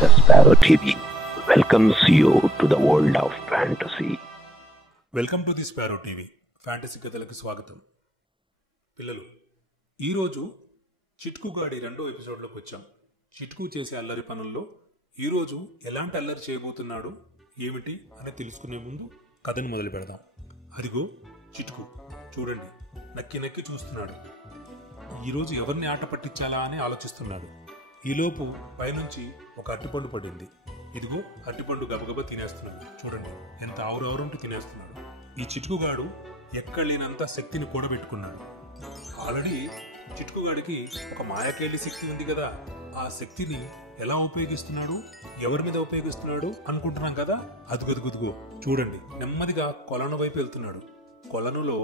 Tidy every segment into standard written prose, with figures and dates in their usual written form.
The Sparrow TV welcomes you to the world of fantasy. Welcome to the sparrow TV fantasy కథలకు స్వాగతం. పిల్లలు, ఈరోజు చిట్కుగాడి రెండో ఎపిసోడ్లోకి వచ్చాం. చిట్కు చేసే అల్లరి పనుల్లో ఈరోజు ఎలాంటి అల్లరి చేయబోతున్నాడు ఏమిటి అని తెలుసుకునే ముందు కథను మొదలు పెడదాం. అదిగో చిట్కు, చూడండి, నక్కి నక్కి చూస్తున్నాడు. ఈరోజు ఎవరిని ఆట పట్టించాలా అని ఆలోచిస్తున్నాడు. ఈలోపు పైనుంచి ఒక అరటిపండు పడింది. ఇదిగో అరటిపండు గబగబా తినేస్తున్నాడు. చూడండి ఎంత ఆవురావురంటూ తినేస్తున్నాడు. ఈ చిట్కుగాడు ఎక్కడలేనంత శక్తిని కూడబెట్టుకున్నాడు. ఆల్రెడీ చిట్కుగాడికి ఒక మాయాకేళి శక్తి ఉంది కదా, ఆ శక్తిని ఎలా ఉపయోగిస్తున్నాడు, ఎవరి మీద ఉపయోగిస్తున్నాడు అనుకుంటున్నాం కదా. అదుగదుగుదుగో చూడండి, నెమ్మదిగా కొలను వైపు వెళ్తున్నాడు. కొలనులో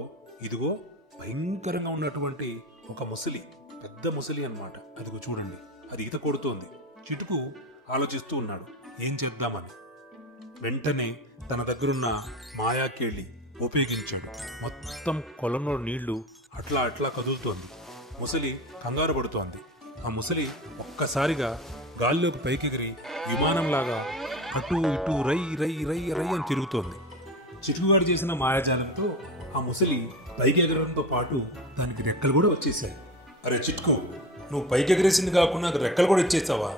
ఇదిగో భయంకరంగా ఉన్నటువంటి ఒక ముసలి, పెద్ద ముసలి అన్నమాట. అదిగో చూడండి, అది ఈత కొడుతోంది. చిటుకు ఆలోచిస్తూ ఉన్నాడు ఏం చేద్దామని. వెంటనే తన దగ్గరున్న మాయాకేళి ఉపయోగించాడు. మొత్తం కొలంలో నీళ్లు అట్లా అట్లా కదులుతోంది. ముసలి కంగారు పడుతోంది. ఆ ముసలి ఒక్కసారిగా గాల్లోకి పైకెగిరి విమానంలాగా అటు ఇటు రై రై రై రై అని తిరుగుతోంది. చిటుకుగాడు చేసిన మాయాజాలంతో ఆ ముసలి పైకి ఎగరడంతో పాటు దానికి రెక్కలు కూడా వచ్చేసాయి. అరే చిట్కు, నువ్వు పైకి ఎగరేసింది కాకుండా నాకు రెక్కలు కూడా ఇచ్చేసావా?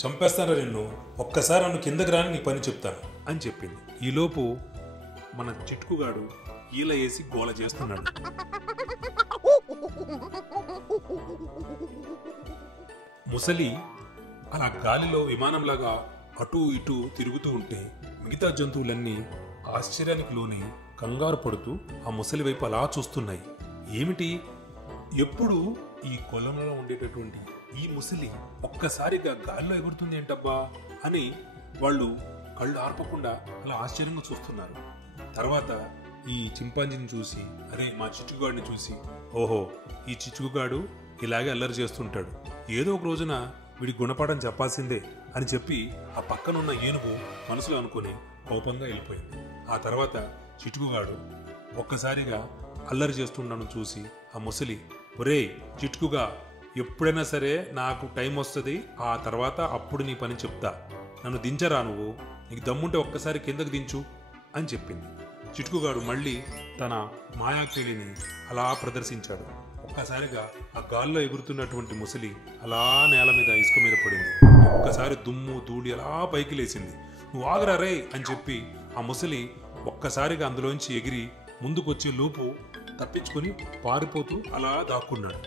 చంపేస్తారా నిన్ను, ఒక్కసారి నన్ను కిందకి రాని నీ పని చెప్తాను అని చెప్పింది. ఈలోపు మన చిట్కుగాడు ఈల వేసి గోల చేస్తున్నాడు. ముసలి అలా గాలిలో విమానంలాగా అటూ ఇటూ తిరుగుతూ ఉంటే మిగతా జంతువులన్నీ ఆశ్చర్యానికి లోని కంగారు పడుతూ ఆ ముసలి వైపు అలా చూస్తున్నాయి. ఏమిటి, ఎప్పుడు ఈ కొలంలో ఉండేటటువంటి ఈ ముసలి ఒక్కసారిగా గాల్లో ఎగురుతుంది ఏంటబ్బా అని వాళ్ళు కళ్ళు ఆర్పకుండా అలా ఆశ్చర్యంగా చూస్తున్నారు. తర్వాత ఈ చింపాంజీని చూసి, అరే మా చిచ్చుగాడిని చూసి, ఓహో ఈ చిచ్చుగాడు ఇలాగే అల్లరి చేస్తుంటాడు, ఏదో ఒక రోజున వీడి గుణపాఠం చెప్పాల్సిందే అని చెప్పి ఆ పక్కనున్న ఏనుగు మనసులో అనుకుని కోపంగా వెళ్ళిపోయింది. ఆ తర్వాత చిటుకుగాడు ఒక్కసారిగా అల్లరి చేస్తుండడం చూసి ఆ ముసలి, ఒరే చిటుకుగా, ఎప్పుడైనా సరే నాకు టైం వస్తుంది, ఆ తర్వాత అప్పుడు నీ పని చెప్తా, నన్ను దించరా, నువ్వు నీకు దమ్ముంటే ఒక్కసారి కిందకు దించు అని చెప్పింది. చిటుకుగాడు మళ్ళీ తన మాయాకేళిని అలా ప్రదర్శించాడు. ఒక్కసారిగా ఆ గాల్లో ఎగురుతున్నటువంటి ముసలి అలా నేల మీద ఇసుక మీద పడింది. ఒక్కసారి దుమ్ము ధూళి అలా పైకి లేచింది. నువ్వు ఆగరా రే అని చెప్పి ఆ ముసలి ఒక్కసారిగా అందులోంచి ఎగిరి ముందుకొచ్చే లోపు తప్పించుకొని పారిపోతూ అలా దాక్కున్నాడు.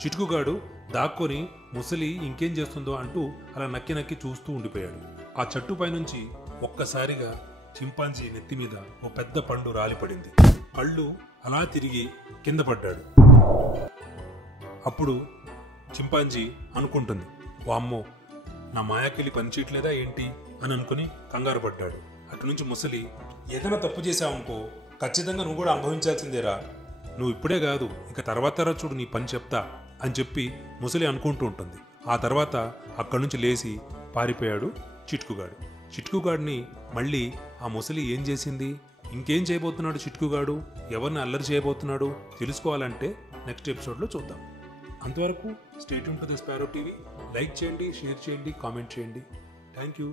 చిటుకుగాడు దాక్కొని ముసలి ఇంకేం చేస్తుందో అంటూ అలా నక్కి నక్కి చూస్తూ ఉండిపోయాడు. ఆ చెట్టు పైనుంచి ఒక్కసారిగా చింపాంజీ నెత్తి మీద ఓ పెద్ద పండు రాలిపడింది. కళ్ళు అలా తిరిగి కింద పడ్డాడు. అప్పుడు చింపాంజీ అనుకుంటుంది, వామ్మో నా మాయాకెళ్ళి పనిచేయట్లేదా ఏంటి అని అనుకుని కంగారు పడ్డాడు. అటు నుంచి ముసలి, ఏదైనా తప్పు చేశావనుకో ఖచ్చితంగా నువ్వు కూడా అనుభవించాల్సిందేరా, నువ్వు ఇప్పుడే కాదు ఇక తర్వాత చూడు నీ పని చెప్తా అని చెప్పి ముసలి అనుకుంటూ ఉంటుంది. ఆ తర్వాత అక్కడి నుంచి లేచి పారిపోయాడు చిట్కుగాడు. చిట్కుగాడిని మళ్ళీ ఆ ముసలి ఏం చేసింది, ఇంకేం చేయబోతున్నాడు చిట్కుగాడు, ఎవరిని అల్లరి చేయబోతున్నాడు తెలుసుకోవాలంటే నెక్స్ట్ ఎపిసోడ్లో చూద్దాం. అంతవరకు stay tune to the sparrow TV. Like చేయండి, షేర్ చేయండి, కామెంట్ చేయండి. Thank you.